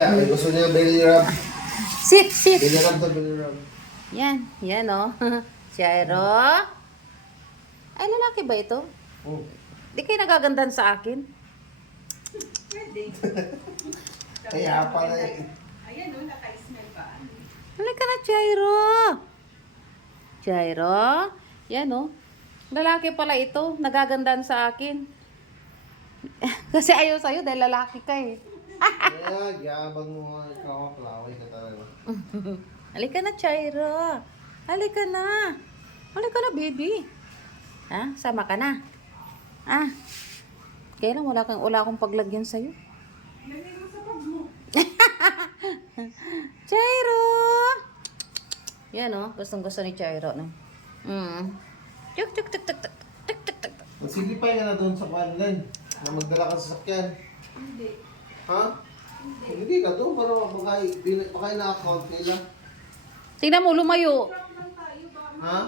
Gusto niya belly rub. Sit, sit. Belly rub to belly rub. Yan, yan oh. Chairo. Ay, lalaki ba ito? Oh. Di kayo nagagandahan sa akin? Kaya pala eh. Ayan o, naka-smell pa. Halika na, Chairo. Chairo. Yan oh. Lalaki pala ito. Nagagandahan sa akin. Kasi ayaw sa'yo dahil lalaki ka eh. Kaya, yabang mo ikaw, maplaway ka talaga. Halika na, Chairo. Halika na. Halika na, baby. Ha? Sama ka na. Ah. Kaya lang wala akong paglagyan sa'yo. Lagay mo sa pag mo. Chairo! Yan oh. Gustong gusto ni Chairo. No? Tuk, tuk, tuk, tuk, tuk. Tuk, tuk, tuk. Magsilipay ka na doon sa panlan na magdala ka sa sakyan. Hindi. Ha? Hindi ka doon para baka na-account nila. Tingnan mo, lumayo. Lang tayo, baka Ha?